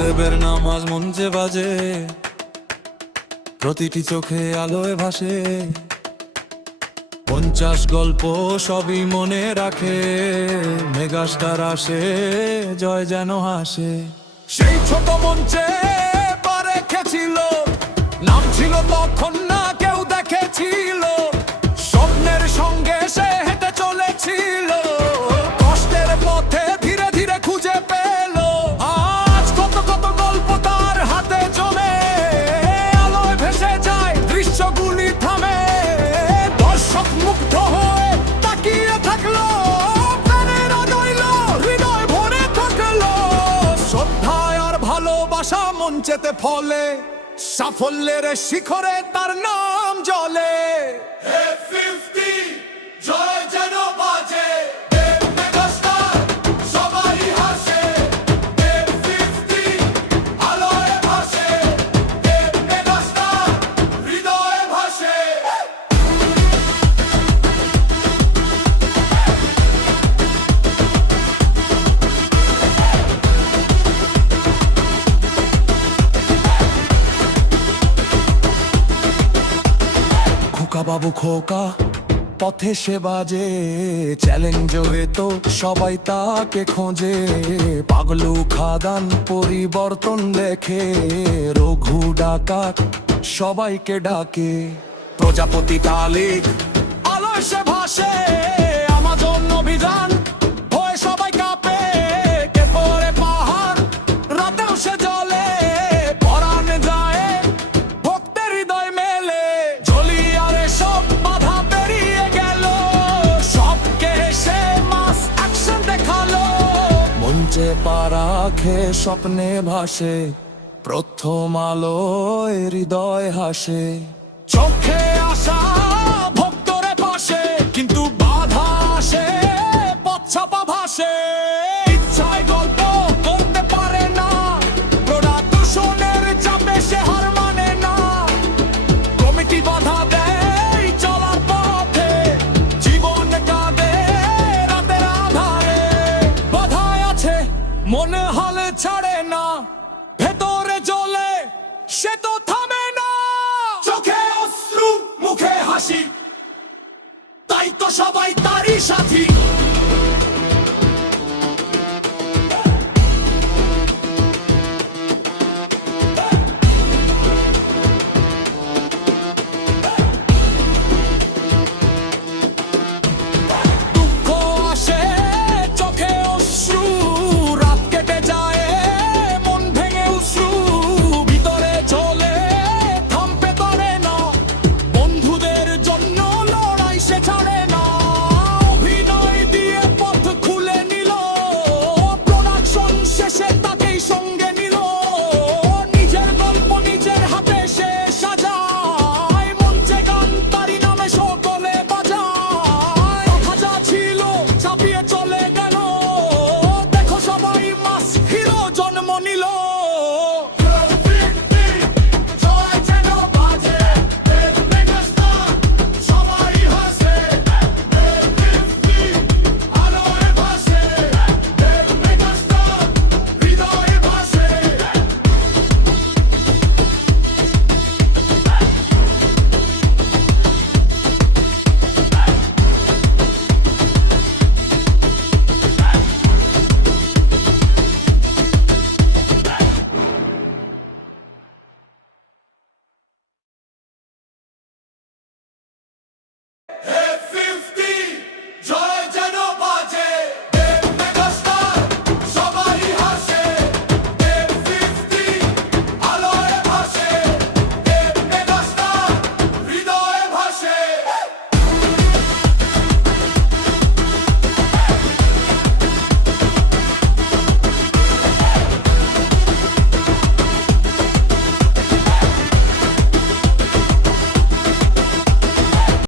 গুরুদেবের নামাজ মঞ্চে বাজে, প্রতিটি চোখে আলোয় ভাসে। 50 গল্প সবই মনে রাখে, মেগাস্টার আসে, জয় যেন হাসে। সেই ছোট মঞ্চে পা রেখেছিল, নাম ছিল তখন না কেউ দেখেছিল। স্বপ্নের সঙ্গে সে হেঁটে চলেছিল, কষ্টের পথে ধীরে ধীরে খুঁজে পেল। আজ কত কত গল্প তার হাতে জমে, আলোয় ভেসে যায় দৃশ্যগুলি থামে। দর্শক মুগ্ধ হয়ে তাকিয়ে থাকলো, প্রাণের আদইল, হৃদয় ভরে থাকলো। শ্রদ্ধায় আর ভালোবাসা মঞ্চেতে ফলে, সাফল্যের শিখরে তার নাম জ্বলে। জয় যেন বাজে, মেগাস্টার সবাই হাসে। আলোয় ভাসে, মেগাস্টার হৃদয়ে ভাসে। খোকা বাবু খোকা পথে সে বাজে, চ্যালেঞ্জ তো সবাই তাকে খোঁজে। পাগলু খাদান পরিবর্তন লেখে, রঘু ডাকাত সবাইকে ডাকে। প্রজাপতি তালিক আলোয় সে ভাসে, আমাজন অভিযান হয়ে সবাই কাঁপে। কে পরে পাহাড় রাতেও সে জ্বলে, পরাণ যায় ভক্তের হৃদয় মেলে। জ্বলি আর সব বাধা পেরিয়ে গেল, সবকে সে মাস অ্যাকশন দেখালো। মঞ্চে পা রাখে, স্বপ্নে ভাসে, প্রথম আলোয় হৃদয় হাসে। চোখে আসা ভক্তরে পাশে, কিন্তু বাধা আসে পথ চাপা ভাসে। ইচ্ছায় গল্প করতে পারে না, প্রোডাকশনের চাপে সে হার মানে না। কমিটি বাধা দেয় চলার পথে, জীবন কাঁদে রাতের আধারে। বাধায় আছে মনে হলে ছাড়ে না, ভেতরে জ্বলে সে তো থামে না। চোখে অশ্রু মুখে হাসি, তাই তো সবাই তারই সাথী।